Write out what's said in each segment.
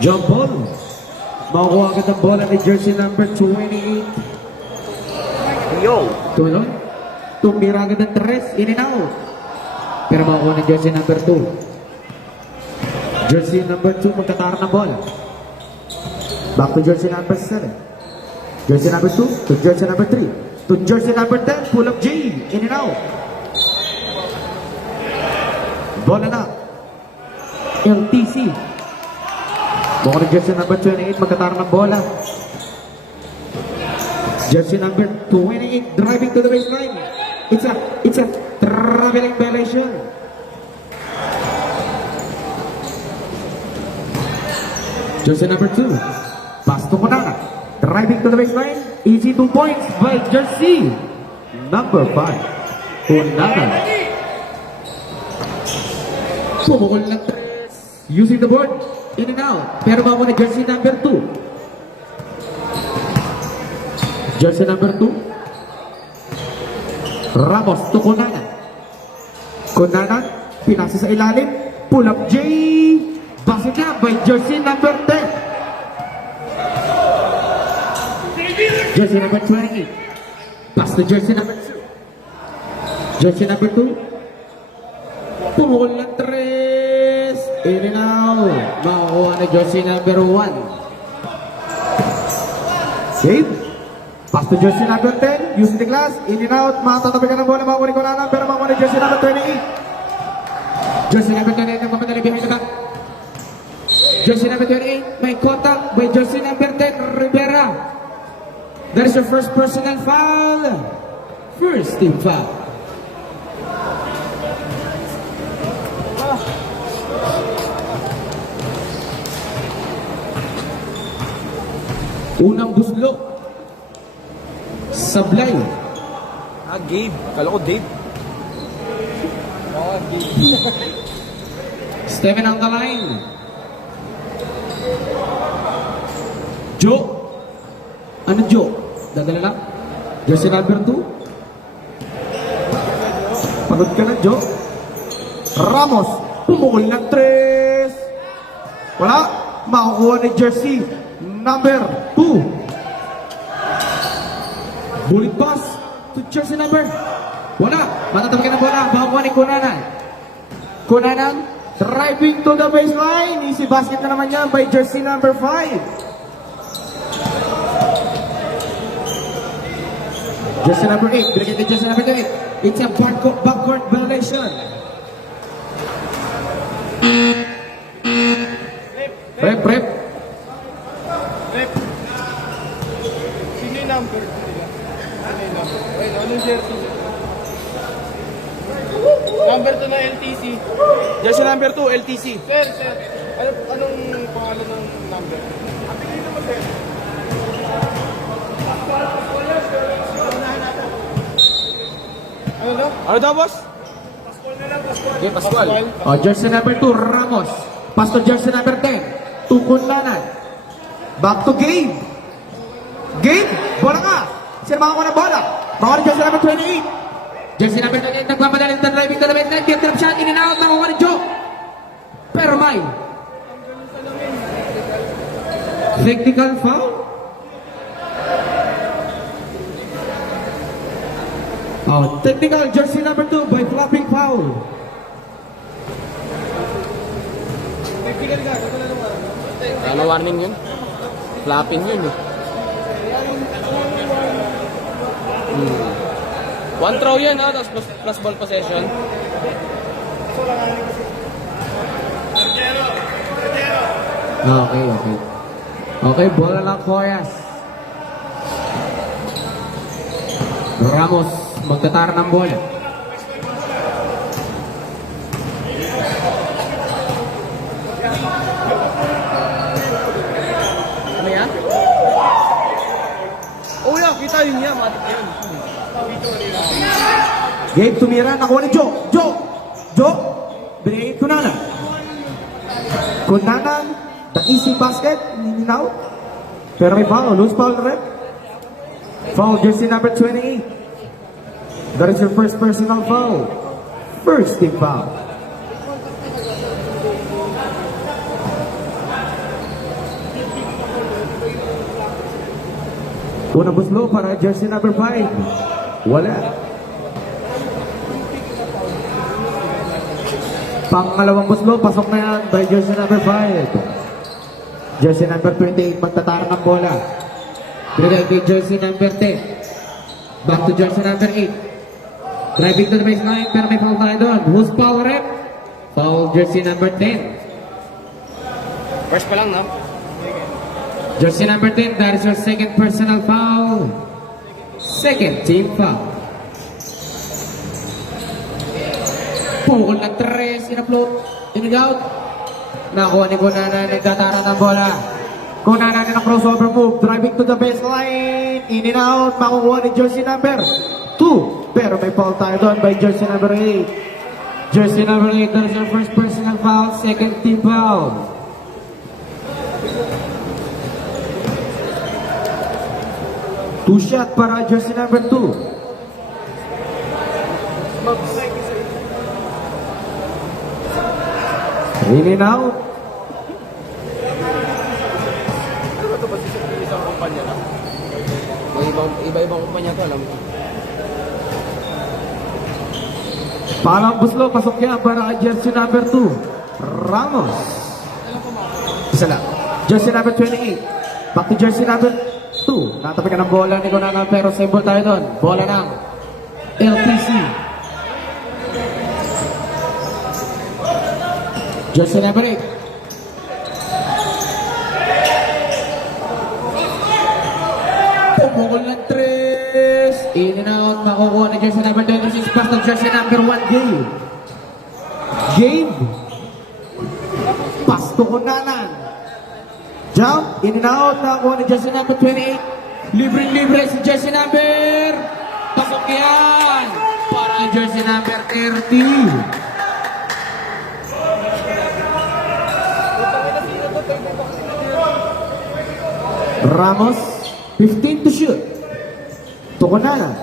Jump ball. Makukuha agad ang bola ni jersey number 28. Yo! Tuloy. Tumira agad ang 3. In and out. Pero makukuha ni jersey number 2. Jersey number 2 magkatara ng bola. Back to jersey number 7. Jersey number 2 to jersey number 3. To jersey number 10. Pull up J. In and out. Bola na. LTC. Bukod ng jersey number 28, magkatara ng bola. Jersey number 28, driving to the baseline. It's a traveling violation. Jersey number 2, pass to Konana. Driving to the baseline, easy 2 points by jersey number 5, Konana. Pumukol ng 3, using the board. In and out. Pero ba na jersey number 2? Jersey number 2. Ramos to Konana. Konana, pinasa sa ilalim. Pull up J. Base na by jersey number 10. Jersey number 28. Pass to jersey number 2. Jersey number 2. Pumukol ng 3. In and out. Makukuha na jersey number 1. Game. Pass to jersey number 10. Using the glass. In and out. Matatabi ka ng bola. Makukuha ni Konana. Pero makukuha na jersey number 28. Jersey number 28. Nagpapadali behind the back. Jersey number 28. May contact by jersey number 10. Rivera. That is your first personal foul. First team foul. Unang buslo. Sablay. Gabe. Kala ko Dave. Gabe. Steven on the line. Joe. Ano Joe? Dadala lang. Jersey number 2. Pagod ka na Joe. Ramos. Pumukol ng 3. Wala. Makukuha ni jersey number 2. Bullet pass to jersey number. Wala. Matatabi ka ng bola. Makukuha ni Konana. Konana driving to the baseline. Easy basket na naman yan by jersey number 5. Jersey number 8. Binigay kay jersey number 8. It's a backcourt violation. Rep. Rep. Sino yung number? Ano yung number? Ayun, anong jersey? Number 2 na LTC. Jersey number 2, LTC. Sir. Anong pangalan ng number? Pili naman, sir. Ano daw? Ano daw, boss? Pascual na lang, Pascual. Okay, Pascual. Oh, jersey number 2, Ramos. Pass to jersey number 10. To Konana. Back to Gabe. Gabe, bola ka. Sino makakuha ng bola? Makuha ni jersey number 28. Jersey number 28, nagpapadala ng driving to the baseline. Deep drop shot, in and out. Makuha ni Joe. Pero may technical foul. Oh, technical jersey number 2 by flopping foul. Ano warning yun? Flapping yun eh. One throw yan ha, tapos plus ball possession. Okay. Okay, bola lang Koyas. Ramos, magtatara ng bola. Ano yan? Oh yeah, kita yun yan. Matik yun. Gabe tumira, nakuha ni Joe. Joe, binigay Konana. Konana, the easy basket, now. Pero may foul, loose foul na rin. Foul, jersey number 28. That is your first personal foul. First team foul. Unang buslo para jersey number 5. Wala. Pangalawang buslo, pasok na yan by jersey number 5. Jersey number 28, magtatara ng bola. Bigay kay jersey number 10. Back to jersey number 8. Driving to the baseline, pero may foul tayo doon. Who's foul rep? Foul jersey number 10. First pa lang, no? Jersey number 10, that is your second personal foul. Second team foul. Pukol na 3, in-upload, in-out. Nakuha ni Kunana, nagtatara ng bola. Kunana ng crossover move, driving to the baseline, in and out, makukuha ni jersey number 2. Pero may foul tayo doon by jersey number 8. Jersey number 8, that is your first personal foul, second team foul. Two shot para jersey number 2. In and out. Ano ito ba isang kumpanya na? May iba-ibang kumpanya to, alam mo. Palang buslo, pasok yan para jersey number 2. Ramos. Isa lang. Jersey number 28. Back to jersey number 2. Natabi ka ng bola ni Kunana pero symbol tayo doon. Bola ng LTC. Jersey number 8. Pumukol ng 3. In and out. Makukuha na jersey number 26. Pass to jersey number 1. Game. Game. Pass to Kunana. Jump. In and out. Nakukuha na jersey number 28. Libre-libre si jersey number. Pasok yan. Para jersey number 30. Ramos, 15 to shoot. To Kunana.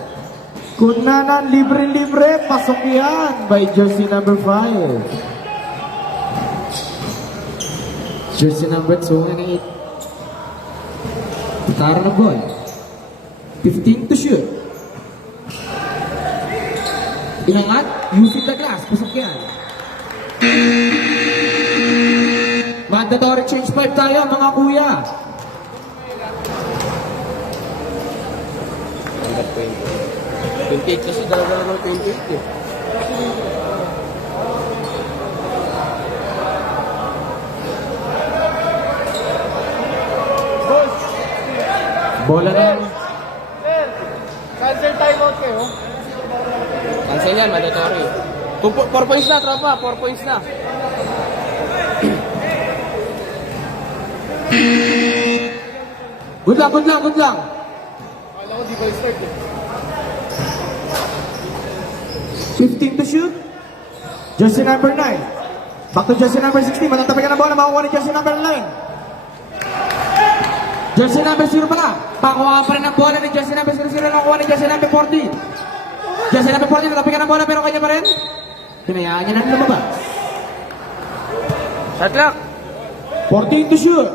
Kunana, libre-libre. Pasok yan by jersey number 5. Jersey number 2 and 8. Tara na boy. 15 to shoot. Inangat, using the glass. Pasok yan. Mandatory change 5 tayo mga kuya. Hanggat 28 kasi dalawa ng 28 eh. Bola na. Cancel timeout kayo. Cancel yan, mandatory. 4 points na, tropa. 4 points na. Good luck, good luck, good luck. Kala ko di ko start eh. 15 to shoot. Jersey number 9. Back to jersey number 16. Matatabi ka ng bola. Makukuha ni jersey number 9. Jersey number 0 pala. Pakuha pa rin ng bola ni jersey number 0. Nakukuha ni jersey number 40. Jersey number 40. Matatabi ka ng bola pero kanya pa rin. Hinayaan niya na lumabas. Shot clock. 14 to shoot.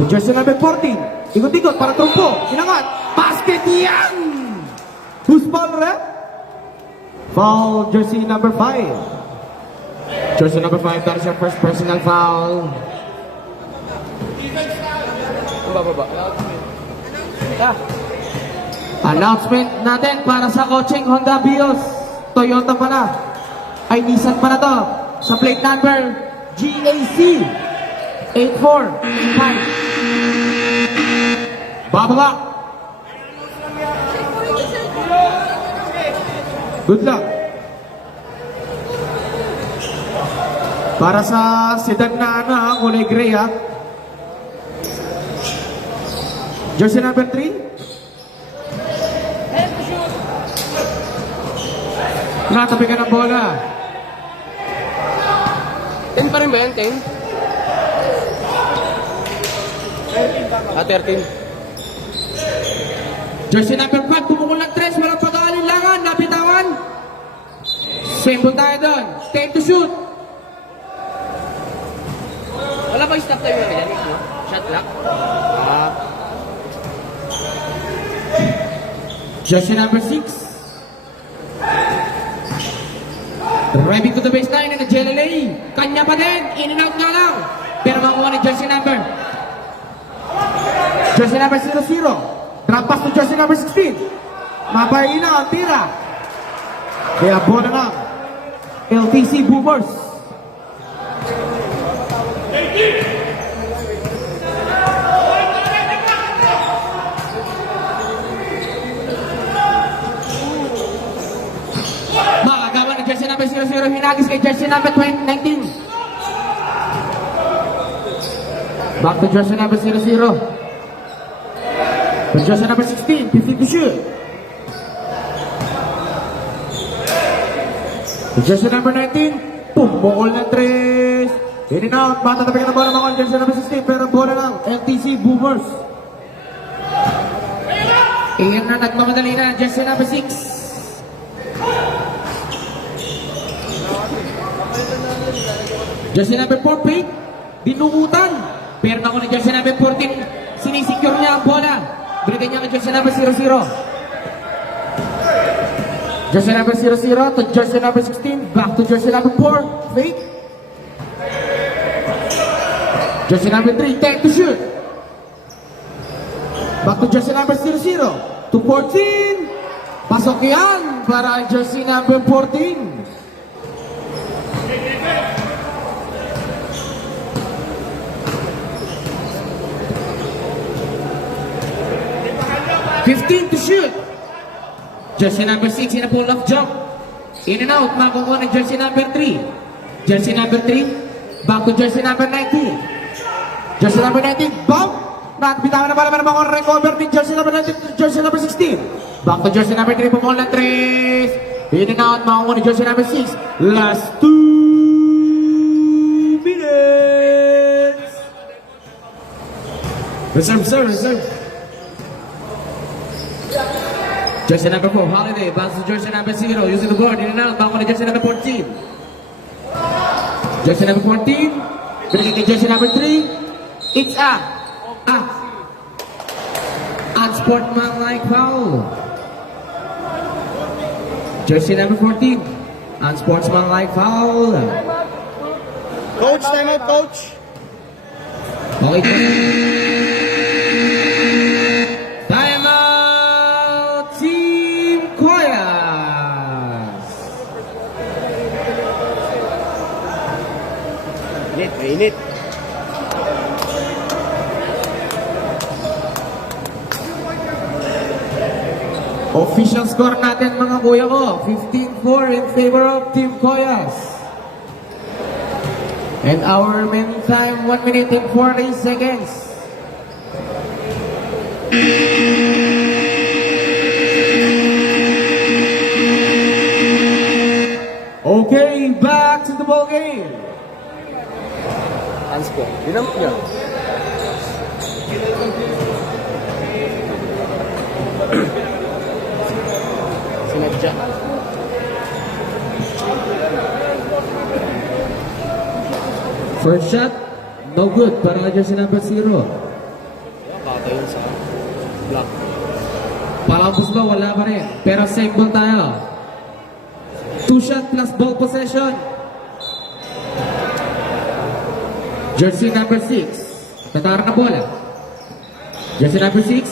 To jersey number 14. Ikot-ikot para trumpo. Sinangat. Basket yan! Who's foul rep? Foul jersey number 5. Jersey number 5, that is your first personal foul. Ang bababa. Ah. Announcement natin para sa coaching Honda Bios. Toyota pala. Ay Nissan pa na to. Sa plate number GAC 8485. Bababa. Good luck. Para sa sedan na ano ha, kulay gray ha. Jersey number 3. Natabi ka ng bola. 10 pa rin ba yan, 10? 13. Jersey number 5, pumukul ng 3, walang pag-aalinlangan, napitawan. Symbol tayo doon. 10 to shoot. Wala ba yung stop time namin yan? No? Shot clock? Jersey number 6. Driving to the baseline and the JLA. Kanya pa din. In and out nga lang. Pero makuha ni jersey number 00. Drop pass to jersey number 16. Mapaina ang tira. Kaya bola ng LTC Boomers. Makagawa ng jersey number 00. Hinagis kay jersey number 19. Back to jersey number 00. To jersey number 16. 50 to shoot. To jersey number 19. Pumukol ng 3. In and out. Matatabi ka ng bola mga jersey number 16. Pero bola ng LTC Boomers. Iyan na nagmamadali na jersey number 6. Jersey number 4, Pete. Binukutan. Pero ako na jersey number 14. Sinisecure niya ang bola. Binigay niya ang jersey number 00. Jersey number 00 to jersey number 16. Back to jersey number 4. Pete. Jersey number 3. Time to shoot. Back to jersey number 00. To 14. Pasok yan para ang jersey number 14. 15 to shoot. Jersey number 6 in a pull-off jump. In and out. Makukuha ng jersey number 3. Jersey number 3. Back to jersey number 19. Jersey number 19. Bump. Bitawan na pala naman ang recover ni jersey number 19 to jersey number 16. Back to jersey number 3. Pumukol ng 3. In and out. Makukuha ng jersey number 6. Last 2 minutes. Reserve. Jersey number 4, Holiday, bounce to jersey number 0, using the board, in and out, back on the jersey number 14. Jersey number 14, bringing the jersey number 3, it's unsportsmanlike foul. Jersey number 14, unsportsmanlike foul. Coach, time out, coach. Okay, time out, Team Koyas. Init. Official score natin mga kuya ko, 15-4 in favor of Team Koyas. And our remaining time, 1 minute and 40 seconds. Okay, back to the ball game. Hands po. Dinamp niya. Sinadya. First shot, no good. Para ka dyan si number 0. Bata yun sa block. Palambos ba? Wala pa rin. Pero same ball tayo. 2 shot plus ball possession. Jersey number 6. Tatara na bola. Jersey number 6.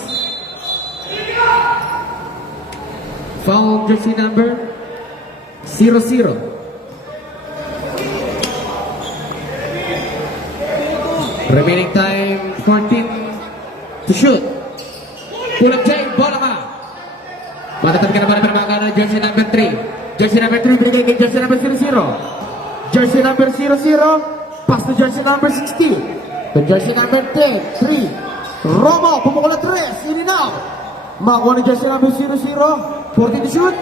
Foul jersey number 00. Remaining time 14 to shoot. Pull-up chain, bola ka. Matatabi ka na bola pero makakala jersey number 3. Jersey number 3 binigay kay jersey number 00. Jersey number 00. Pass to jersey number 16. To jersey number 10. 3. Romo, pumukul na 3. In and out. Makuha ni jersey number 00. 14 to shoot.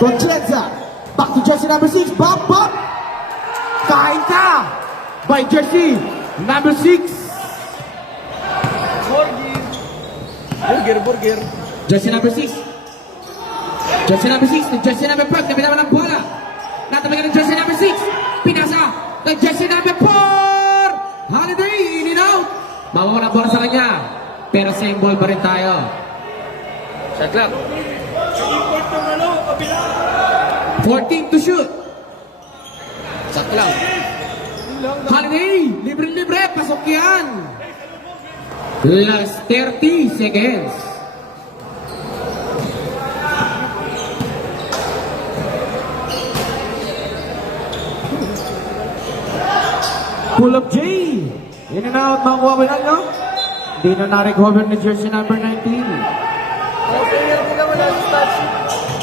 Concheza. Back to jersey number 6. Bump. Kain ka. By jersey number 6. Burger. Jersey number 6. Jersey number 6 to jersey number 5. Nabitawan ng bola. Natabi ka ng jersey number 6. Pinasa kay jersey number 4. Mawawala ang bola sa kanya. Pero same ball pa rin tayo. Shot clock. 14 to shoot. Sakto lang. Holiday, libre-libre, pasok yan. Last 30 seconds. Pull up J. In and out, makuha ko yan, no? Hindi na na-recover ni jersey number 19.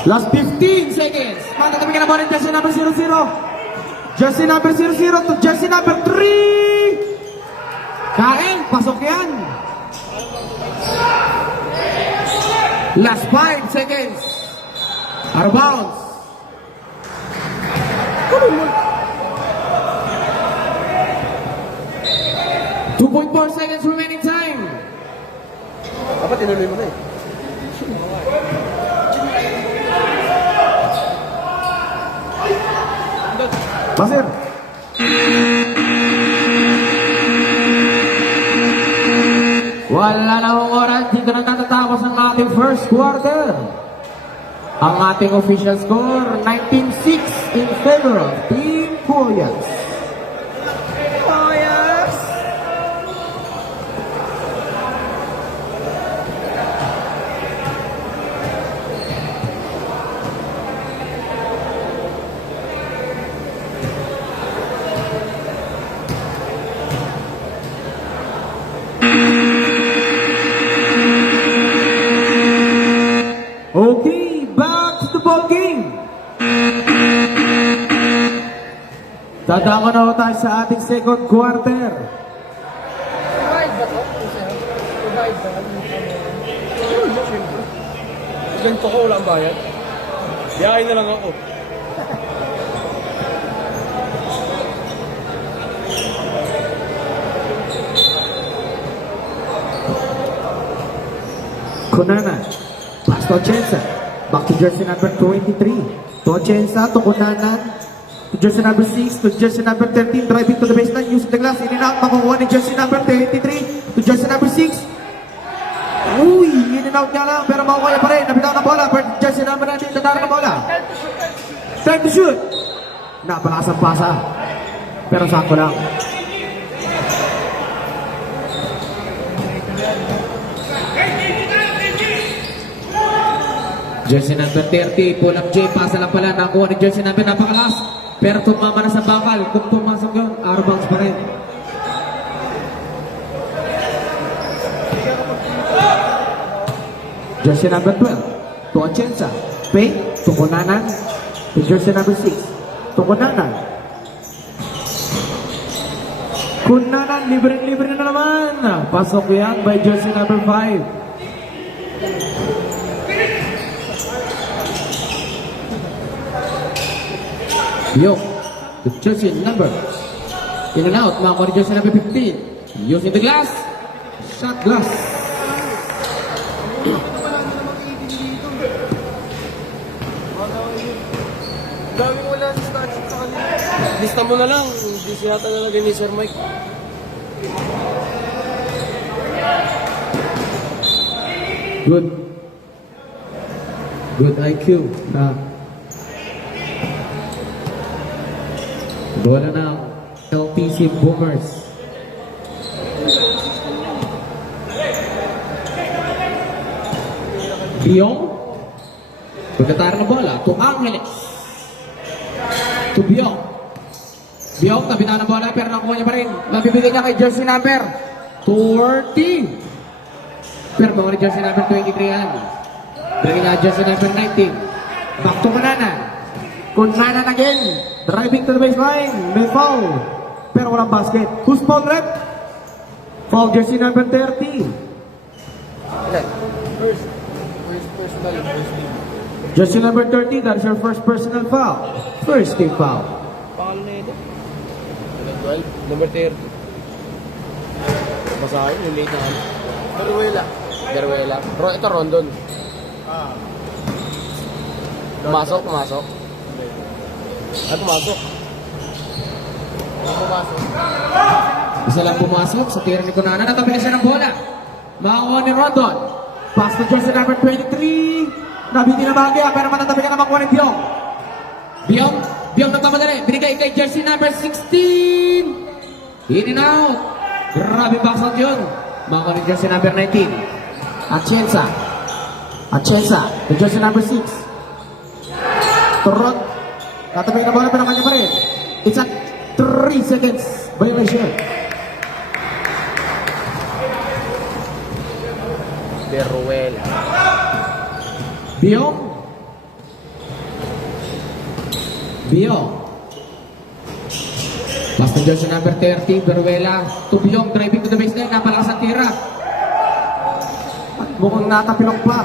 Last 15 seconds. Matatabi ka na ba ng jersey number 00? Jersey number 00 to jersey number 3. Kain, pasok yan. Last 5 seconds. Out of bounds. 2.4 seconds remaining time. Dapat tinuloy mo na eh. Basir. Wala na akong oras. Dito na natatapos ang ating first quarter. Ang ating official score, 19-6 in favor of Team Poyas. Okay, back to the ball game. Tadama na ho tayo sa ating second quarter. Ganito ko, wala ang bayad. Biyahin na lang ako. Kunana, pass to Atienza. Back to jersey number 23. To Atienza, to Kunana. To jersey number 6, to jersey number 13. Driving to the baseline, using the glass. In and out, makukuha ni jersey number 23. To jersey number 6. Uy, in and out niya lang, pero makukuha pa rin. Nabitawan ng bola, pero jersey number 19, tatara ng bola. Time to shoot. Napalakas ang pasa. Pero sakto lang. Jersey number 30, pull up J, pasa lang pala, nakuha ni jersey number, napakalas. Pero tumama na sa bakal, kung tumasok yun, out of bounds pa rin. Jersey number 12, to Atienza, Pay, to Kunanan, to jersey number 6, to Kunanan. Kunanan, libre-libre na naman. Pasok yan by jersey number 5. Yo, the jersey number. In and out, mga jersey number 15. Using the glass. Shot glass. Dami mo wala sa statue sa kanila. Lista mo na lang. Hindi siya talaga ni Sir Mike. Good. Good IQ. Bola na LTC Boomers. Biong. Pagkatara ng bola to Angeles. To Biong. Biong, nabitaan ng bola pero nakuha niya pa rin. Mabibigay niya kay jersey number 20. Pero mga jersey number 23 yan. Bigay niya jersey number 19. Back to Kunanan. Kunanan again. Driving to the baseline. May foul. Pero walang basket. Who's foul rep? Foul jersey number 30. Ilan? First personal. First team. Jersey number 30, that is your first personal foul. First team foul. Pangalan na ito? Number 30. Basahin yung late na ano. Garuela. Ito Rondon. Pumasok. Pumasok. Isa lang pumasok sa tira ni Kunana. Natabi na siya ng bola. Makakuha ni Rondon. Pass to jersey number 23. Nabiti na Bagya, pero manatabi ka na makuha ni Biong. Biong nagkamadali. Binigay kay jersey number 16. In and out. Grabe box out yun. Makakuha ni jersey number 19. Atienza. The jersey number 6. Turot. Natabi na bola, pero kanya pa rin. It's at 3 seconds. Violation. Beruel. Biong. Pass to jersey number 30, Beruela. To Biong, driving to the baseline. Napalakas ang tira. At mukhang natapilok pa.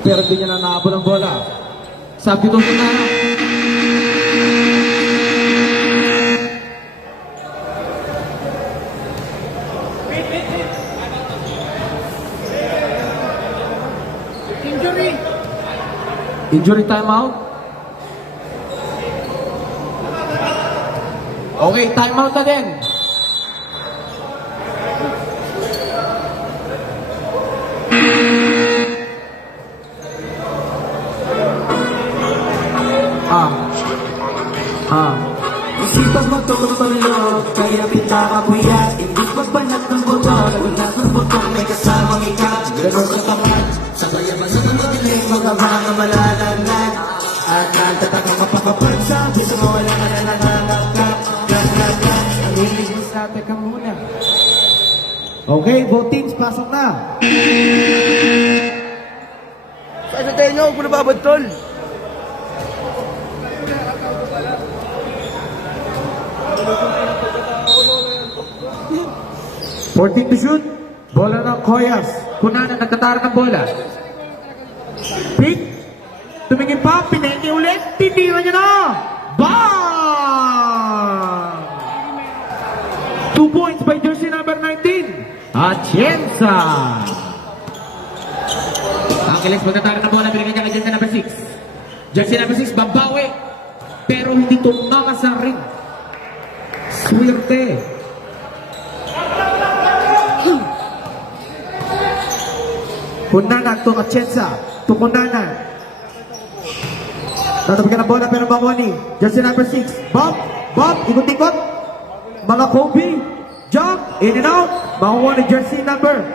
Pero di niya na naabot ang bola. Substitution na. Injury timeout. Okay, timeout na din. Isipan mo tutulog, kaya pinakapuyat. Ibig magbanat ng butong, ulat ng butong, may kasamang ikat. Ganun ka papat, sa bayaman sa madilim, mga malalanat. At nagtatakang mapakapagsa, gusto mo wala ka na nangangangkat. Gat, ang hilig mo sa teka muna. Okay, both teams, pasok na. Saan sa tayo nyo? Kung nababad, tol. 14 to shoot. Bola ng Koyas. Kunana nagtatara ng bola. Pick. Tumingin pa. Pineke ulit. Titira niya na. Bang! 2 points by jersey number 19. Atienza. Angeles magtatara ng bola. Binigyan niya kay jersey number 6. Jersey number 6. Babawi. Pero hindi tumama sa ring. Swerte. Kunana to Atienza. To Kunana. Tatabi ka ng bola pero Mawani. Jersey number 6. Bob. Ikot-ikot. Mga Kobe. Jump. In and out. Makuha ni jersey number.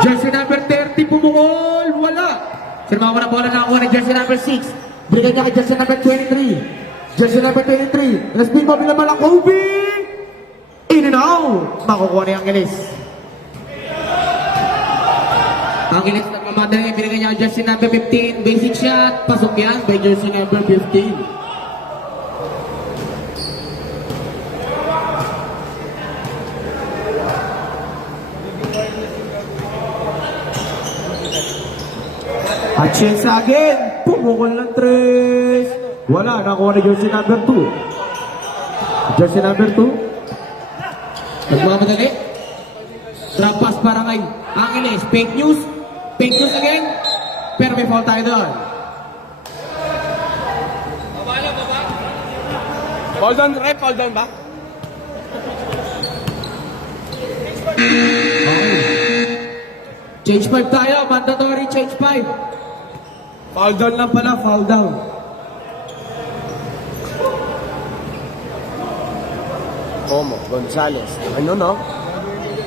Jersey number 30. Pumukol. Wala. Sinabawa ng bola nakakuha ni jersey number 6. Bigay niya kay jersey number 23. Jersey number 23. Let's be mo bilang mga Kobe. In and out. Makukuha ni Angeles. Angeles nagmamadali. Binigay niya ang jersey number 15. Basic shot. Pasok yan by jersey number 15. Atienza again. Pumukol ng 3. Wala. Nakuha ni jersey number 2. Jersey number 2. Nagmamadali. Drop pass para kay Angeles. Fake news. Fake news again. Pero may foul tayo doon. Fall down, rep. Fall down ba? Change 5 tayo. Mandatory change 5. Foul down lang pala. Foul down. Como, Gonzales. Ano, no?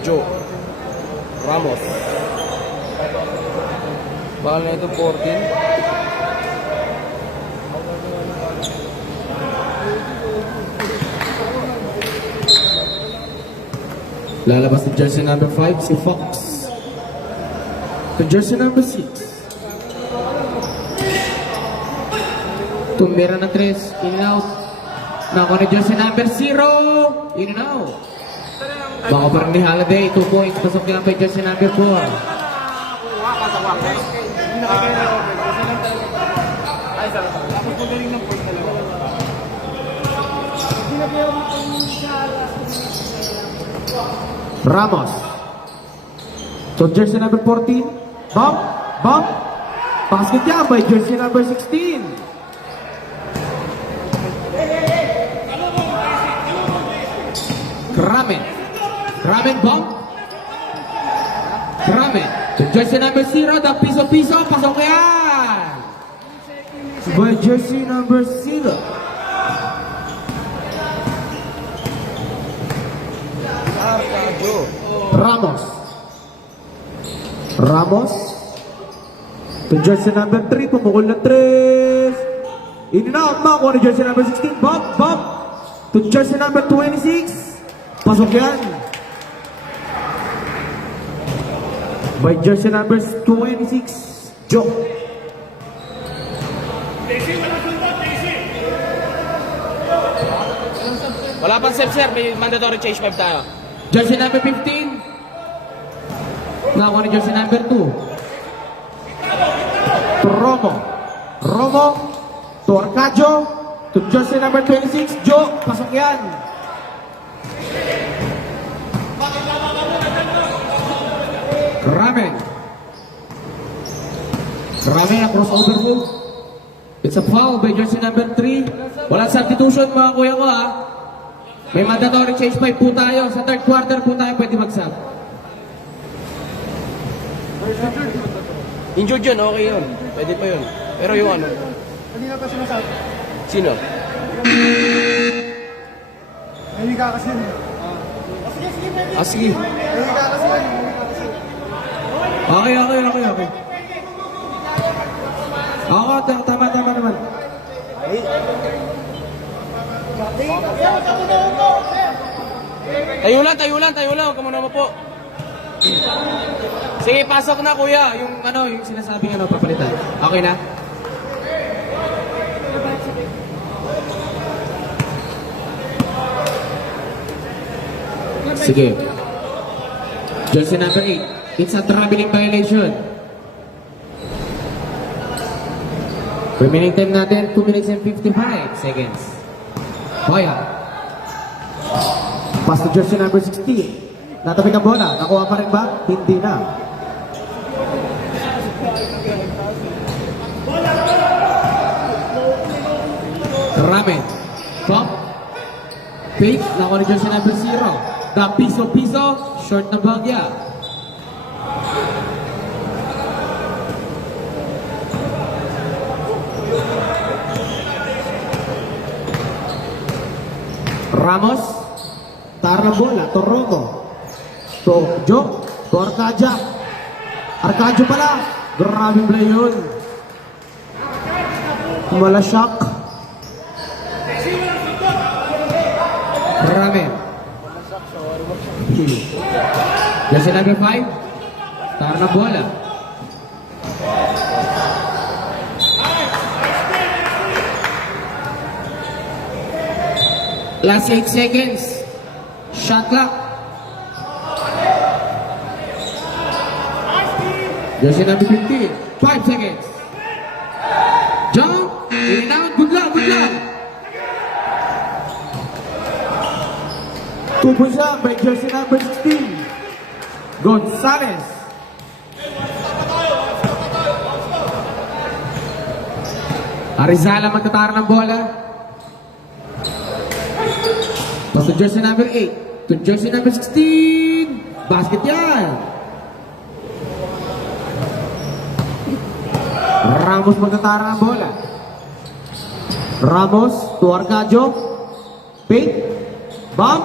Joe. Ramos. Baka na ito 14. Lalabas ng jersey number 5, si Fox. To jersey number 6. Tumira na 3. In and out. Nakuha ni jersey number 0. In and out. Baka parang ni Holiday. 2 points. Pasok nilang pa jersey number 4. Ramos. So jersey number 14. Bump. Basket niya by jersey number 16. Ramen bomb. Ramen. To jersey number 0, the piso-piso. Pasok yan. By jersey number 0. Arcado. Ramos. Ramos. To jersey number 3, pumukol na 3. In and out, makakuha ni jersey number 16. Bob, Bob. To jersey number 26. Pasok yan. By jersey number 26, Joe. Wala pang save, sir. May mandatory change 5 tayo. Jersey number 15. Nakakuha ni jersey number 2. To Romo. Romo. To Arcadio. To jersey number 26, Joe. Pasok yan. Ramen. Ramen, a crossover move. It's a foul by jersey number 3. Walang substitution mga kuya ko ha. May mandatory change 5 po tayo. Sa third quarter po tayo pwede mag-sub. Injured yun, okay yun. Pwede pa yun. Pero yung ano, Hindi na pa sinasabi. sino? Hindi ka kasi. Ah, sige. Hindi ka kasi. Okay. Oo, tama naman. Tayo lang. Huwag ka muna po. Sige, pasok na kuya. Yung sinasabing papalitan. Okay na? Sige. Jersey number 8. It's a traveling violation. Remaining time natin, 2 minutes and 55 seconds. Hoya. Pass to jersey number 16. Natapik ang bola. Nakuha pa rin ba? Hindi na. Ramen. Top. Page. Nakuha ni jersey number 0. The piso-piso. Short na bagya. Ramos. Tar na bola. To Romo. To Joe. To Arcadia. Arcadio pala. Grabe play yun. Wala shock. Ramen. Jersey number 5. Tar na bola. Last 8 seconds. Shot clock. Jersey number 15. 5 seconds. Jump. In and out. Good luck. 2 points up by jersey number 16. Gonzalez. Arizala magtatara ng bola. Pass to jersey number 8. To jersey number 16. Basket yan. Ramos magtatara ng bola. Ramos to Arcadio. Pate. Bomb.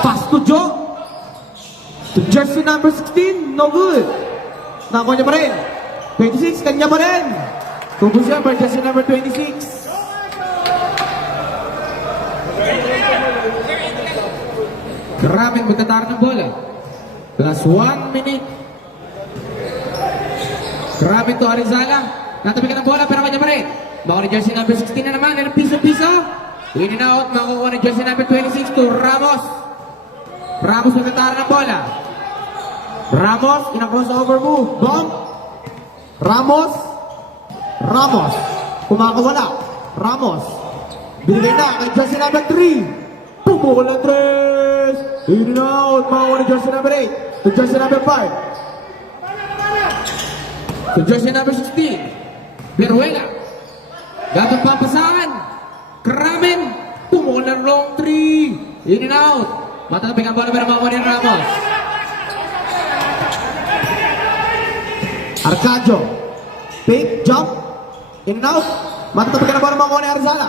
Pass to Joe. To jersey number 16. No good. Nakuha niya pa rin. 26. Kanya pa rin. Tubos siya by jersey number 26. Ramen magtatara ng bola. Plus 1 minute. Ramen to Arizala. Natabi ka ng bola pero kanya pa rin. Makuha ni jersey number 16 na naman. Ilang piso-piso. In and out. Makuha ni jersey number 26 to Ramos. Ramos magtatara ng bola. Ramos in a crossover move. Bomb. Ramos. Kumakawala. Ramos. Binigay na kay jersey number 3. Pumukol ng 3. In and out. Makuha ni jersey number 8. To jersey number 5. To jersey number 16. Beruela. Gatong papasahan. Kramen. Pumukol ng long 3. In and out. Matatabi ang bola pero makuha ni Ramos. Arcadio. Fake, jump. In and out. Matatabi ka na bola makuha ni Arizala.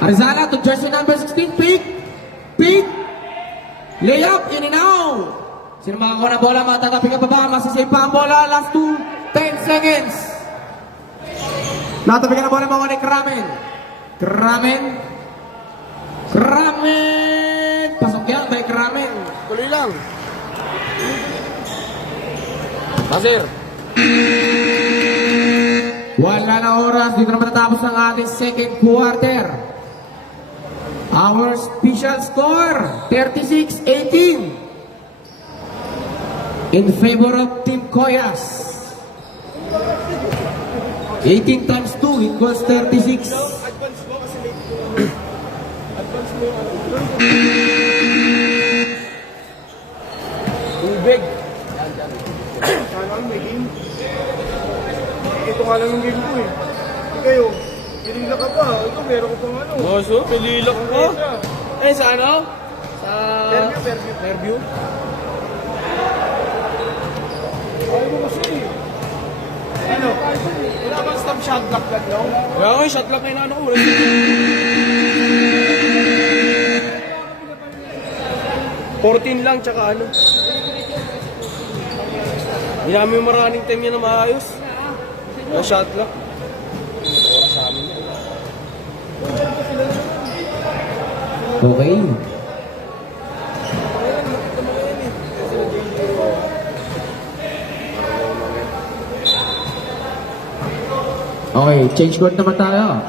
Arizala to jersey number 16. Pick. Pick. Layup. In and out. Sino makakuha ng bola? Matatabi ka pa ba? Masisave pa ang bola. Last 10 seconds. Matatabi ka na bola makuha ni Kramen. Kramen. Kramen. Pasok yan by Kramen. Tuloy lang. Nasir. Wala na oras. Dito na matatapos ang ating second quarter. Our special score, 36-18. In favor of Team Koyas. 18 times 2 equals 36. Advance mo kasi may advance mo yung ano. Tubig. Sana may game. Ito nga lang yung game ko eh. Kayo, pinila ka pa. Ito meron ko pang ano. Moso, pililak ko. Eh, sa ano? Sa... Fairview. Fairview? Ayaw mo kasi eh. Ano? Wala bang stop shot clock lang no? Kaya ko, shot lang kayo na ano ko. 14 lang, tsaka ano. Hindi namin yung maraming time yan na maayos. Na shot lang. Oras sa amin. Okay. Okay, change court naman tayo.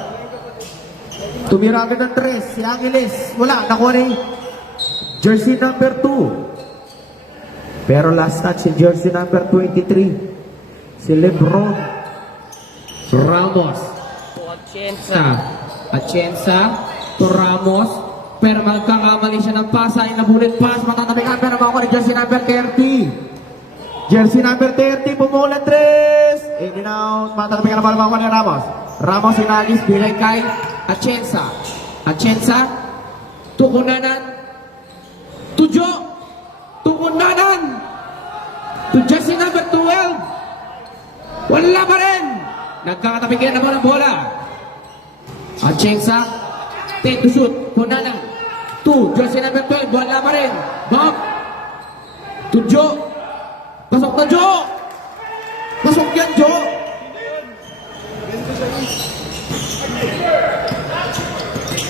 Tumira agad ng 3. Si Angeles. Wala, nakuha ni jersey number 2. Pero last touch si jersey number 23. Si Lebron. Ramos. Atienza to Ramos. Pero magkakamali siya ng pasa. Inabulit pass. Matatabihan pero makuha ni jersey number 30. Jersey number 30, pumulan 3. In and out. Matatabihan na pala ni Ramos. Ramos inagis. Bilay kay Atienza. Atienza. Tukunanan. Tujo. Tukunanan. To jersey number 12. Wala pa rin. Nagkakatabihan naman ang bola. Atienza. Take to shoot. Kunanan. To jersey number 12. Wala pa rin. Bob. Tujo. Pasok na Jo. Pasok yan Jo.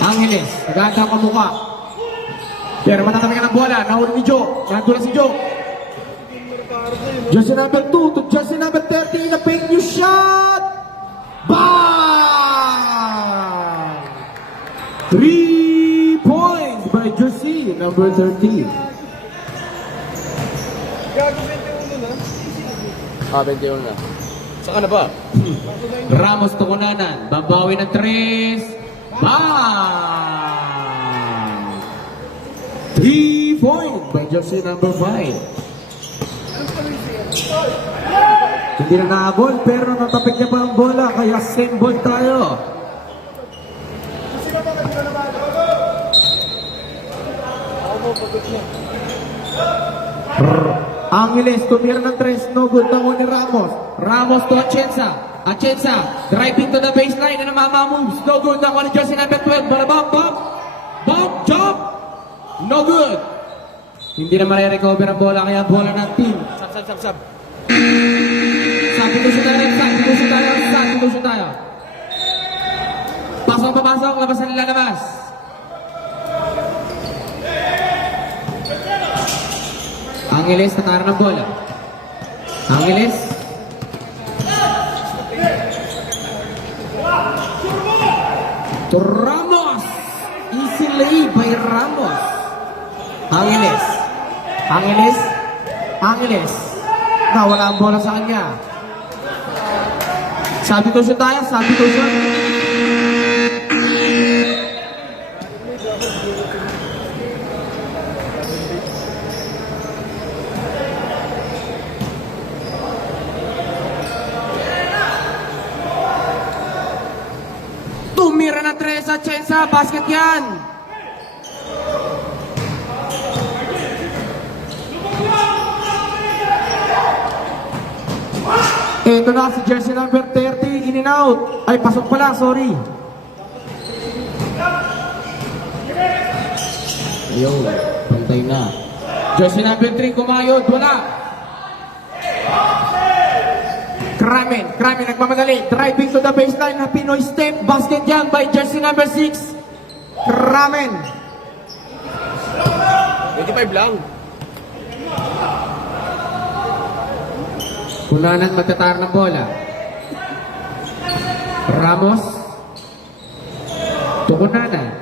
Angeles, naganda ang mukha. Pero matatabi ka ng bola, nahuli ni Joe. Nandun na si Joe. Jersey number 2 to jersey number 30 in a fake new shot. Bang! 3 points by jersey number 30. Gago 21 na. Ah, 21 na. Saka na ba? Ramos tukunanan, babawi ng 3. Bang! 3 points by jersey number 5. Hindi na naabol pero natapik niya pa ang bola kaya same ball tayo. Angeles tumira ng 3, no good na ni Ramos. Ramos to Atienza. Atienza, driving to the baseline and mama moves. No good na ni jersey number 12. Bola bump, bump. Bump, jump. No good. Hindi na marirecover ang bola kaya bola ng team. Sab. Substitution tayo. Pasok, papasok, labas na lalabas. Angeles, tatara ng bola. Angeles. To Ramos. Easy lay by Ramos. Angeles. Nawala ang bola sa kanya. Substitution tayo, substitution. Tumira na 3 sa Atienza. Basket yan. Ito na si jersey number 30, in and out. Ay, pasok pala, sorry. Ayun, pantay na. Jersey number 3, kumayod, wala. Kramen nagmamadali. Driving to the baseline na Pinoy step. Basket yan by jersey number 6. Kramen. 25 lang. Kunanan magtatar ng bola. Ramos. Tukunanan.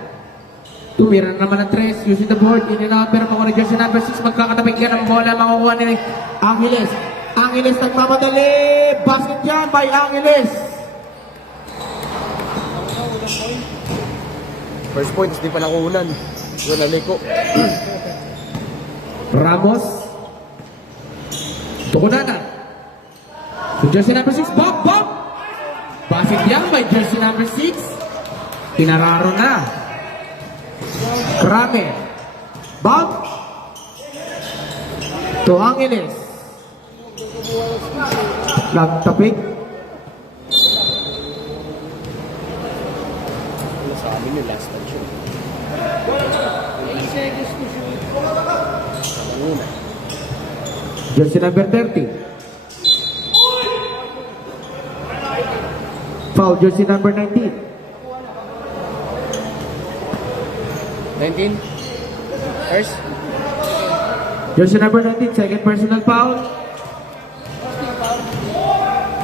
Tumira na naman ang 3. Using the board. In and out. Pero makuha ni jersey number 6. Magkakatabig yan ng bola. Makukuha ni Angeles. Angeles nagmamadali. Basket yan by Angeles. First point, hindi pa nakuhunan. Yun, naliko. Ramos. Tukunanan. So jersey number 6. Bob. Basket yan by jersey number 6. Pinararo na. Kramen. Bob. To Angeles. Nagtapik. Ano sa amin yung last touch yun. Una. Jersey number 30. Foul jersey number 19. 19. First. Jersey number 19, second personal foul.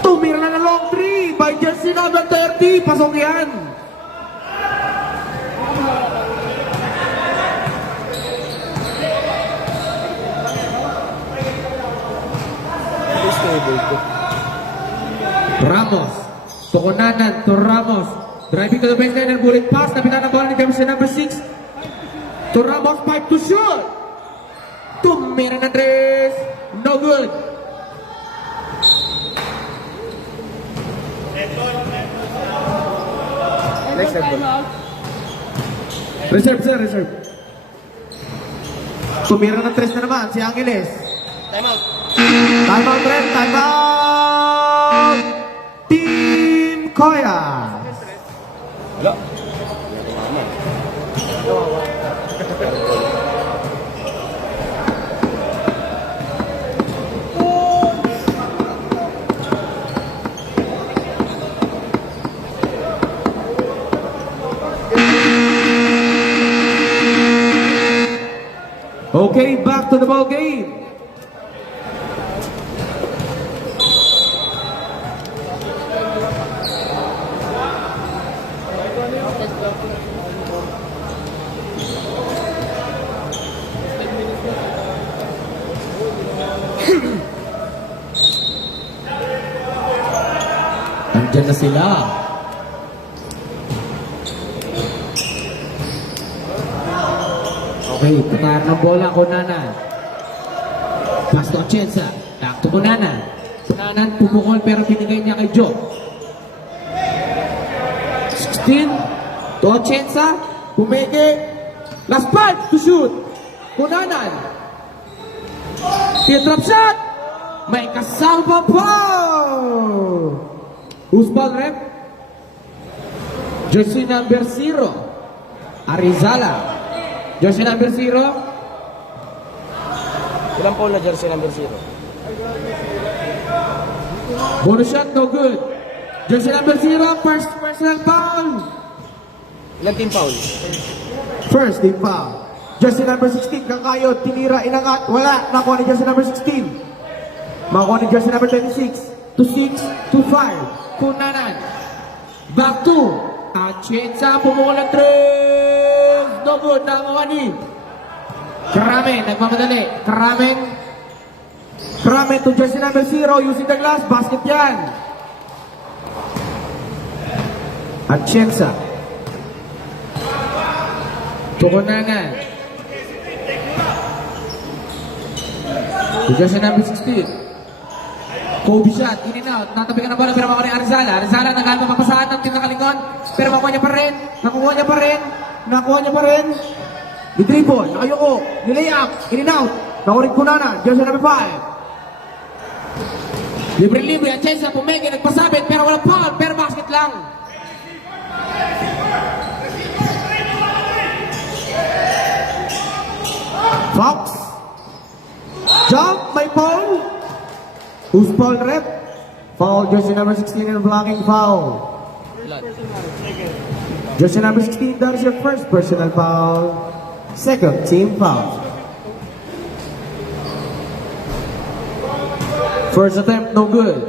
Tumira na long 3 by jersey number 30. Pasok yan. Ito stable ko. Ramos. Tukunanan to Ramos. Driving to the baseline and bullet pass. Napitan ang bola ni jersey number 6. To Ramos, 5 to shoot. Tumira na 3. No good. Next time. Reserve, sir, reserve. Tumira na 3 na naman si Angeles. Time out. Time out, Ren. Time out. Team Koya. Wala. Okay, back to the ball game. Nandyan na sila. Okay, putar ng bola, Kunanan. Pass to Atienza. Back to Kunanan. Kunanan, pumukol pero binigay niya kay Joe. 16 to Atienza. Pumeke. Last 5 to shoot. Kunanan. Drop shot. May kasama pa. Who's ball, rep? Jersey number 0. Arizala. Jersey number 0. Ilang foul na jersey number 0? Bonus shot, no good. Jersey number 0. First personal foul. Ilang team foul? First team foul. Jersey number 16, kakayod, tinira, inangat, wala. Nakuha ni jersey number 16. Makuha ni jersey number 26. To 6, to 5. Kunanan. Back to Atienza. Pumukol ng 3. No good. Nakakuha ni Kramen. Nagmamadali. Kramen to jersey number 0, using the glass, basket yan. Atienza. Kunanan. Jersey number 16. Kobe shot, in and out. Natabi ka na bola, pero makuha ni Arizala. Arizala, nagano mapasahan ng team na kalingon. Pero makuha niya pa rin. Nakuha niya pa rin. Ni-dribble, nakayoko, ni-layup, in and out. Nakuha rin Kunanan, jersey number 5. Libre-libre, Atienza, pumegi, nagpasabit, pero walang foul, pero basket lang. Fox. Jump, may foul. Who's foul, rep? Foul, jersey number 16 and blocking foul. Jersey number 16, that is your first personal foul. Second team foul. First attempt, no good.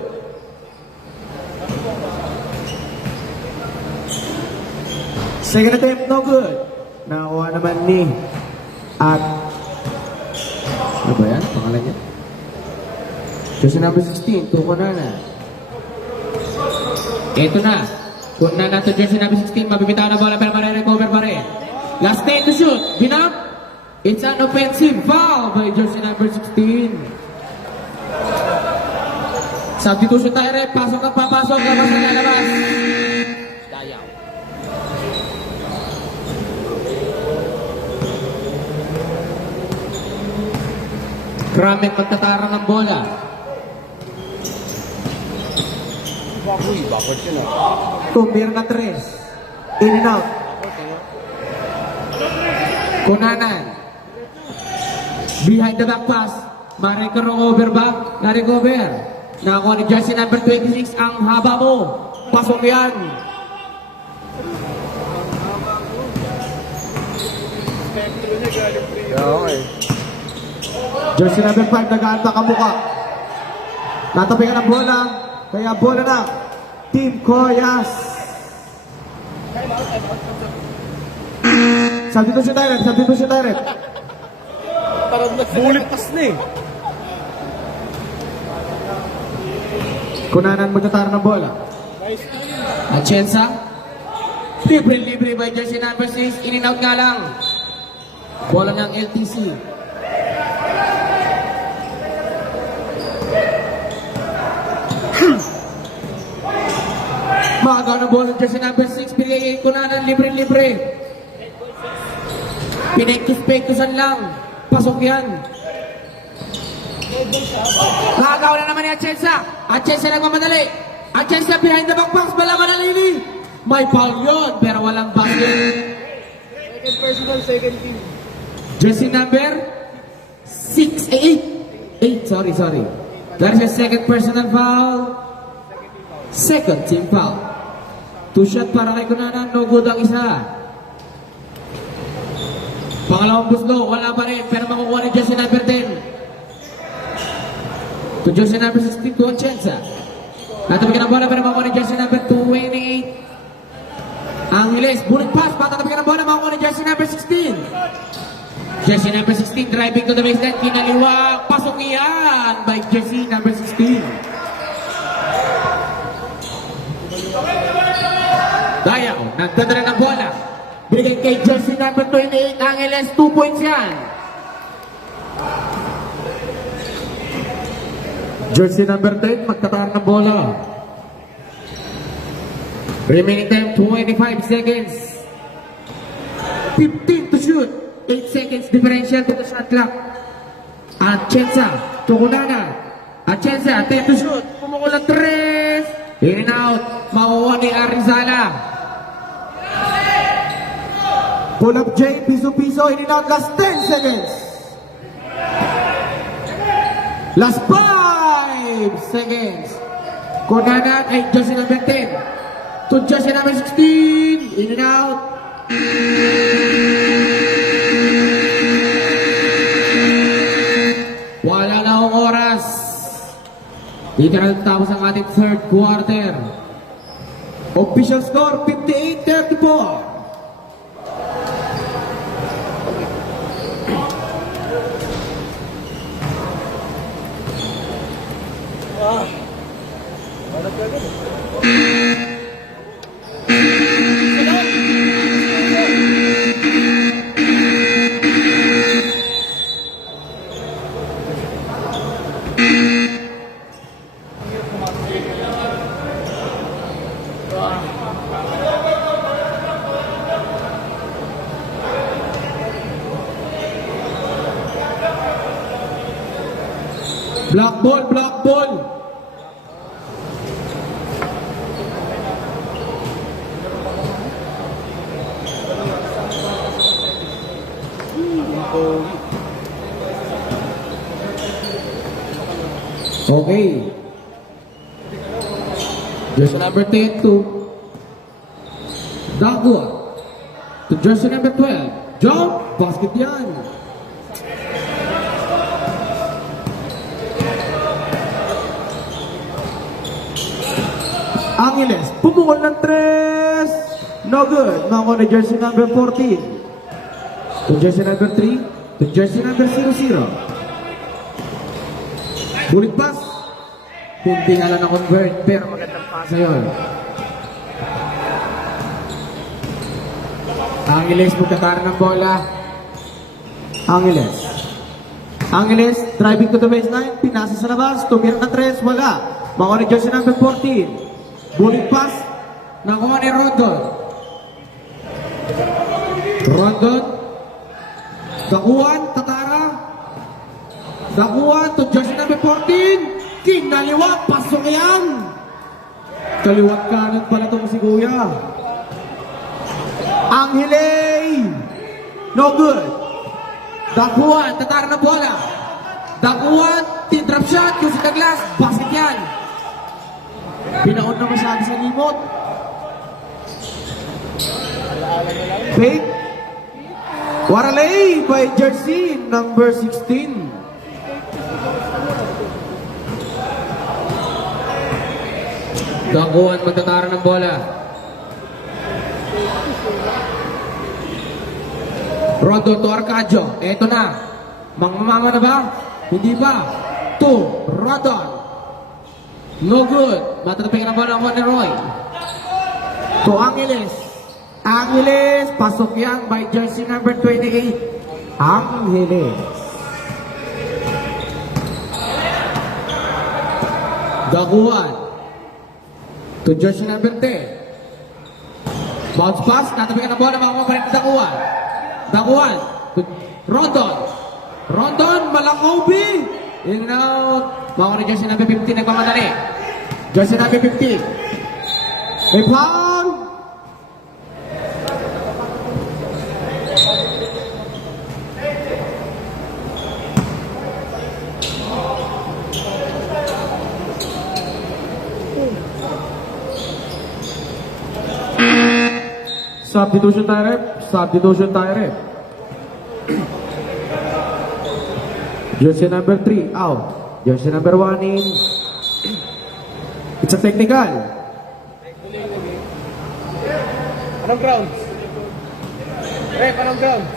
Second attempt, no good. Nakakuha naman ni at ano ba yan? Pangalan niya? Jersey number 16, Kunana. Ito na. Kunana to jersey number 16, mabibitaw na bola pero marirecover pa rin. Last name to shoot. Ginap. It's an offensive foul by jersey number 16. Substitution tayo rin. Pasok ang papasok. Labas ang lalabas. Dayaw. Kramet magtatarang ng bola. Uy, backward yun ah. Tumbir na 3. In and out. Kunanan. Behind the back pass. Marirecover ba? Na-recover. Nakakuha ni jersey number 26 ang haba mo. Pasok yan. Okay. Jersey number 5, nag-aanta ka mukha. Natapingan ng bola. Kaya bola na. Team Koyas. Substitution direct, substitution direct. Bulit pas na eh. Kunanan magtatara ng bola. Atienza. Libre-libre by jersey number 6. In and out nga lang. Bola ng LTC. Magaw na bola ng jersey number 6. Pinigay Kunanan libre-libre. Pinektus-pektusan lang. Pasok yan. Nakagaw na naman ni Atienza. Atienza nagmamadali. Atienza behind the back pass. Bala manalili. May foul yun, pero walang basket. Second personal, second team. Jersey number 6, 8. Sorry. That is your second personal foul. Second team foul. 2 shot para kay Kunanan. No good ang isa. Pangalawang buslo, wala pa rin. Pero makukuha ni jersey number 10. To jersey number 16, to Atienza. Natapigyan ng bola, pero makukuha ni jersey number 28. Angeles, bullet pass, patatapikan ng bola, makukuha ni jersey number 16. Jersey number 16, driving to the baseline, kinaliwa, pasok iyan by jersey number 16. Dayaw, nagdadala ng bola. Binigay kay jersey number 28, Angeles, 2 points yan. Jersey number 10, magtatara ng bola. Remaining time, 25 seconds. 15 to shoot. 8 seconds differential to the shot clock. Atienza, Kunana. Atienza, 10 to shoot. Pumukul ng 3. In and out. Makuha ni Arizala. Pull up J, piso-piso, in and out, last 10 seconds. Last 5 seconds. Kunana ay jersey number 10. To jersey number 16. In and out. Wala na akong oras. Dito na tapos ang ating third quarter. Official score, 58-34. Block ball, block ball. Okay. Jersey number 10 to Dagua. To jersey number 12. Jump. Basket yan. Angeles, pumukol ng 3. No good. Makuha ni jersey number 14. To jersey number 3. To jersey number 00. Bulit pass. Hindi nga lang na-convert, pero magandang pass yun. Angeles, magkatara ng bola. Angeles. Angeles, driving to the baseline. Pinasa sa labas. Tumira ng 3. Wala. Makuha ni jersey number 14. Bulit pass. Nakuha ni Rondon. Rondon. Dakuan, Tatara. Dakuan to jersey number 14. Kinaliwa, pasok yan. Kaliwat kanan pala itong si Kuya. Angeles. No good. Dakuan, Tatara na bola. Dakuan, tin-drop shot, Yusuf Douglas, basket yan. Pinaon na masyado sa limot. Fake. Waralay by jersey number 16. Dakuan, magtatara ng bola. Rondon to Arcadio. Eto na. Mangmamama na ba? Hindi ba? To Rondon. No good. Matatapik na bola ako ni Roy. To Angeles. Angeles. Pasok yan by jersey number 28. Angeles. Dakuan. To jersey number 10. Bounce pass. Natapik na bola. Makakuha pa rin Dakuan. Dakuan. To Rondon. Rondon. Malakobi. In and out. Makakuha ni jersey number 15. Nagmamadali. Jersey number 15. May foul. Substitution tayo, rep. Substitution tayo, rep. Jersey number 3, out. Jersey number 1 in. It's a technical. Anong grounds? Rep, anong grounds?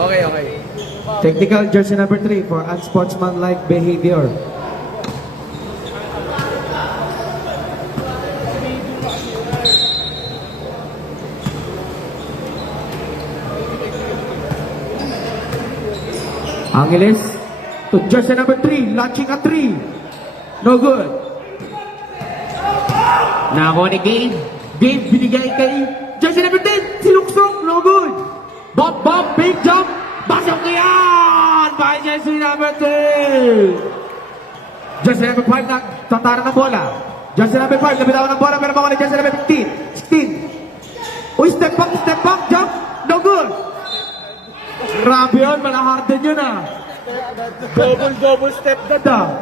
Okay, okay. Technical jersey number 3 for unsportsmanlike behavior. Angeles to jersey number 3, launching a 3. No good. Nako ni Gabe. Gabe binigay kay jersey number 10, siluksok, no good. Bob, Bob, big jump. Pasok na yan by jersey number 3. Jersey number 5 na tatara ng bola. Jersey number 5, nabitawan ng bola pero mga ni jersey number 15. 16. Uy, step back, jump. No good. Grabe yun, malaharden yun ah. Double step that. Ganda.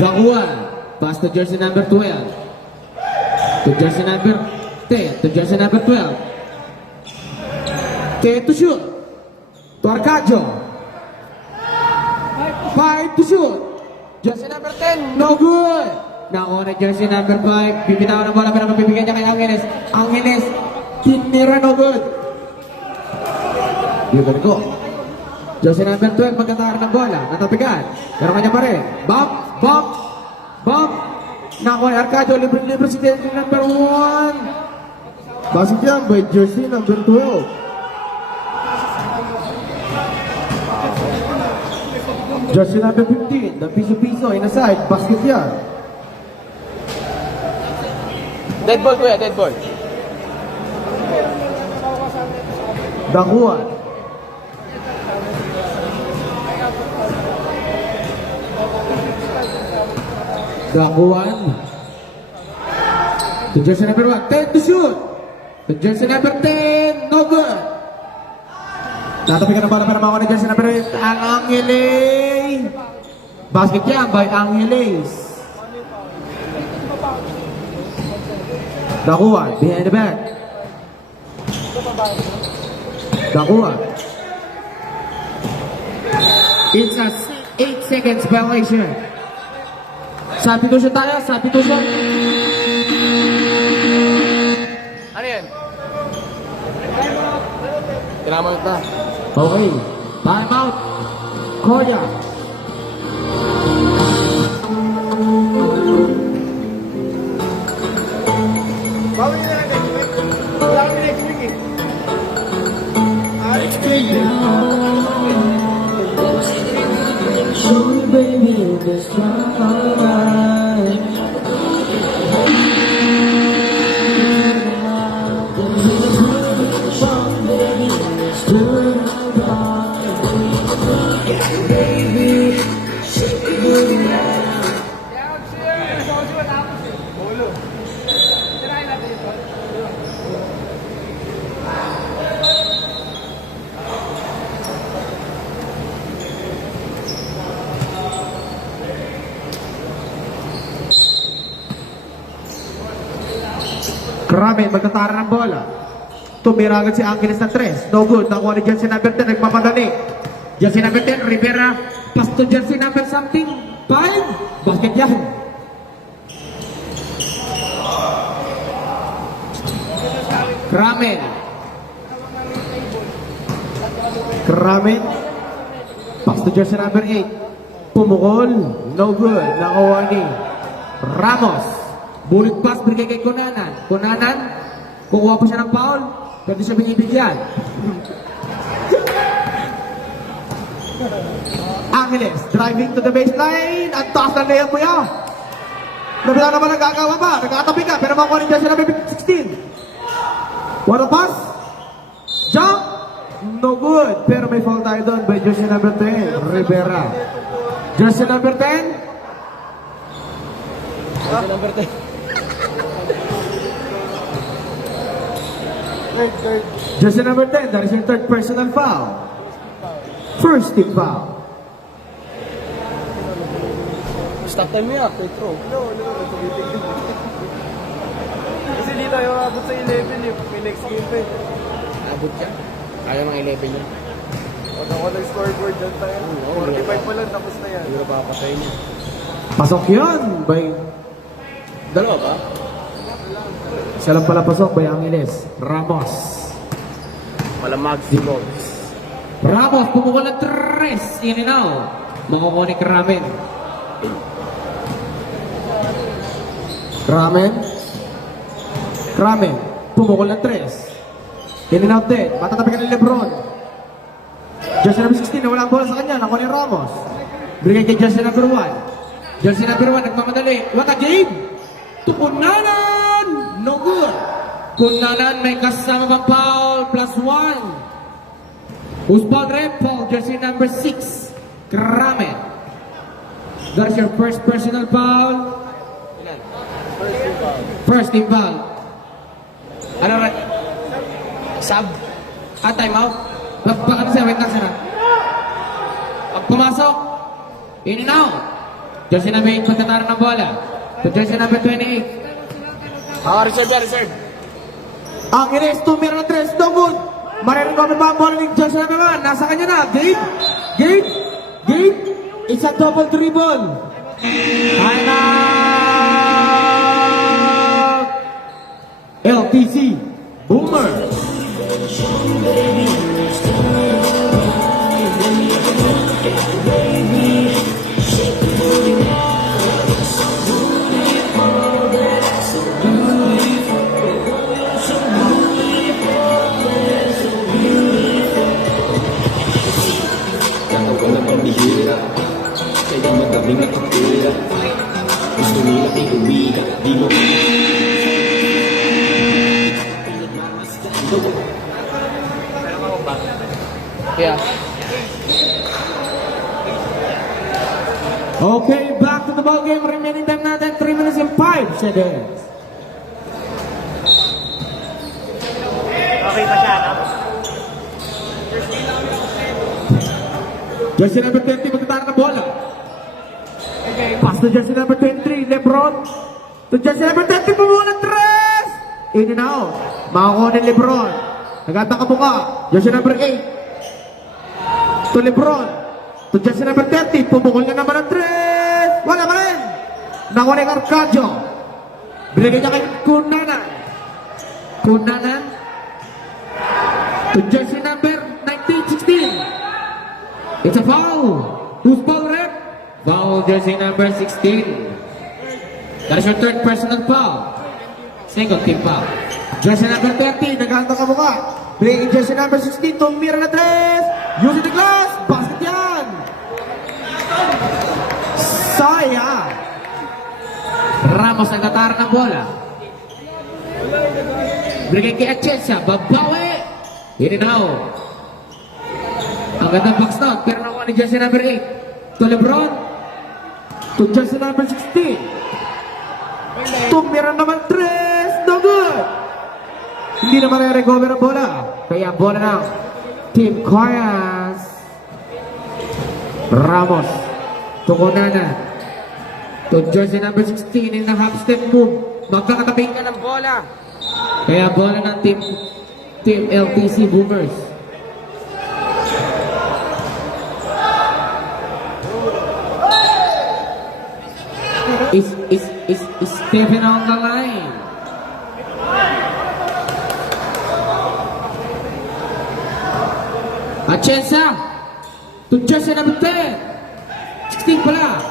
Dakuan. Pass to jersey number 12. To jersey number 10. To jersey number 12. 10 to shoot. To Arcadio. 5 to shoot. Jersey number 10. No good. Nakuha na jersey number 5. Bibitaw ng bola pero mabibigyan niya kay Angeles. Angeles. Kinira, no good. You can go. Jersey number 12. Magkatara ng bola. Natapigan. Pero kanya pa rin. Bump. Bump. Bump. Nakuha ni Arcadio. Libre-libre si jersey number 1. Basket yan by jersey number 12. Jersey number 15, the piso-piso, inaside, basket yan. Dead ball, kuya, dead ball. Dakuan. Dakuan. To jersey number 1, 10 to shoot. To jersey number 10, no good. Tatabi ka ng bola para makuha ni jersey number 8. Ang Angeles. Basket yan by Angeles. Dakuan, behind the back. Dakuan. It's a 8 seconds violation. Substitution tayo, substitution. Ano yan? Tinaman na. Okay, time out. Korea. Bawi na lang next week. Wala kami next week eh. Show me, baby, this right. Kramen, magtatara ng bola. Tumira agad si Angeles na 3. No good. Nakuha ni jersey number 10. Nagmamadali. Jersey number 10, Rivera. Pass to jersey number something. 5. Basket yan. Kramen. Kramen. Pass to jersey number 8. Pumukol. No good. Nakuha ni Ramos. Bulit pass, bigay kay Konanan. Konanan, kukuha pa siya ng foul. Pwede siya binibigyan. Angeles, driving to the baseline. Ang taas na layup mo yan. Nabila naman nagkakawa ba? Nagkatabi ka, pero makuha ni jersey number 16. What a pass. Jump. No good. Pero may foul tayo doon by jersey number 10, Rivera. Jersey number 10. Number 10. Third. Jersey number 10, that is your third personal foul. First team foul. Stop time mo yan, Petro. No. Kasi di tayo abot sa 11 eh. May next game pa eh. Abot ka. Ayaw ng 11 yun. Wala ko ng scoreboard dyan tayo. 45 pa lang, tapos na yan. Hindi na papatay niya. Pasok yun by... Dalawa ba? Isa lang pala pasok by Angeles. Ramos. Malamag si Bogs. Ramos, pumukul ng 3. In and out. Makukuha ni Kramen. Kramen. Pumukol ng 3. In and out din. Matatabi ka ni Lebron. Jersey number 16, nawala ang bola sa kanya. Nakuha ni Ramos. Bigay kay jersey number 1. Jersey number 1, nagmamadali. What a game! To Kunanan! No good. Kunanan may kasama pang foul. Plus 1. Who's foul rep? Foul. Jersey number 6. Kramen. That's your first personal foul. First team foul. Ano rin? Sub. Time out. Baka na siya, wait lang siya. Pag pumasok, in and out. Jersey number 8, pagkatara ng bola. To jersey number 28. Reserve yan, reserve. Angeles, tumira ng 3. No good. Maririn ko ba ang bola ni jersey number 1? Nasa kanya na. Gabe. It's a double dribble. Time out. LTC. Boomer. Kaya madaming nakapira. Gusto nila iuwi ka. Di mo Kaya, Okay, back to the ball game. Remaining time natin, 3 minutes and 5 seconds. Okay pa siya, no? Jersey number 20, magtatara ng bola. Pass to jersey number 23, Lebron. To jersey number 20, pumula 3! In and out. Makakuha ni Lebron. Naganda ka buka. Jersey number 8. To Lebron. To jersey number 30, pumukol niya naman ng 3! Wala pa rin. Nakuha ni Arcadio. Binigay niya kay Kunanan. Kunanan. To jersey number 19-16. It's a foul. Who's foul, rep? Foul, jersey number 16. That is your third personal foul. Second team foul. Jersey number 30, naghanda ka mukha. Bringing jersey number 16, tumira na 3. Using the glass, basket yan. Sayang. Ramos nagtatara ng bola. Bringing kay Atienza, babawi. In and out. Ang gandang box down, pero nakuha ni jersey number 8. To Lebron. To jersey number 16. Tumira naman 3. No good. Hindi naman na-recover ang bola. Kaya bola ng Team Corias. Ramos. To Kunanan. To jersey number 16 in the half step move. Magkakatabing ka ng bola. Kaya bola ng Team LTC Boomers. Is Stephen on the line? Atienza to jersey number 10. 16 pala.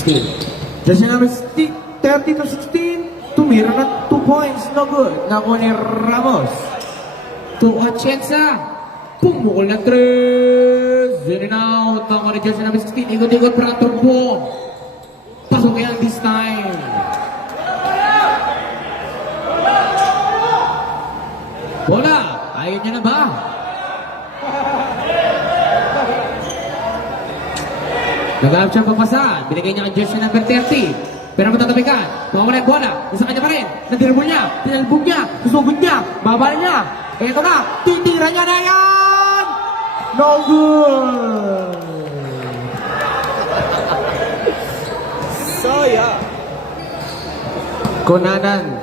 16. Jersey number 16, 30 to 16. Tumira na 2 points. No good. Nakuha ni Ramos. To Atienza. Pumukol na 3. In and out. Nakuha ni jersey number 16. Ikot-ikot para turbo. Pasok yan this time. Bola. Ayaw niya na ba? Naghanap siya papasan. Binigay niya kay jersey number 30. Pero matatabi ka. Mawala yung bola. Nasa kanya pa rin. Nadirbo niya. Tinalbog niya. Susugod niya. Babala niya. Eto na. Titira niya na yan! No good! Sayang. Kunanan.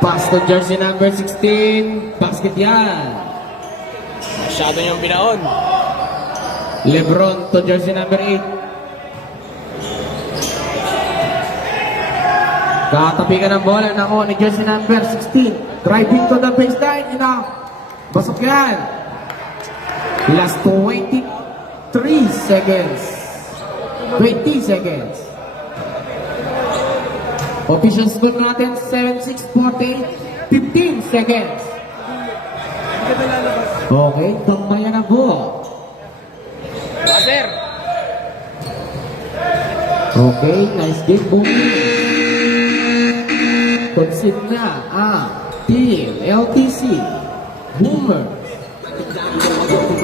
Pass to jersey number 16. Basket yan. Masyado niyang binaon. Lebron to jersey number 8. Katabi ka ng bola. Nakuha ni jersey number 16. Driving to the baseline. Basok yan. Last 23 seconds. 20 seconds. Official score natin 7-6-40. 15 seconds. Okay, tambayan na po. Buzzer. Okay, nice game, Boomer. Concede na ang Team LTC Boomer.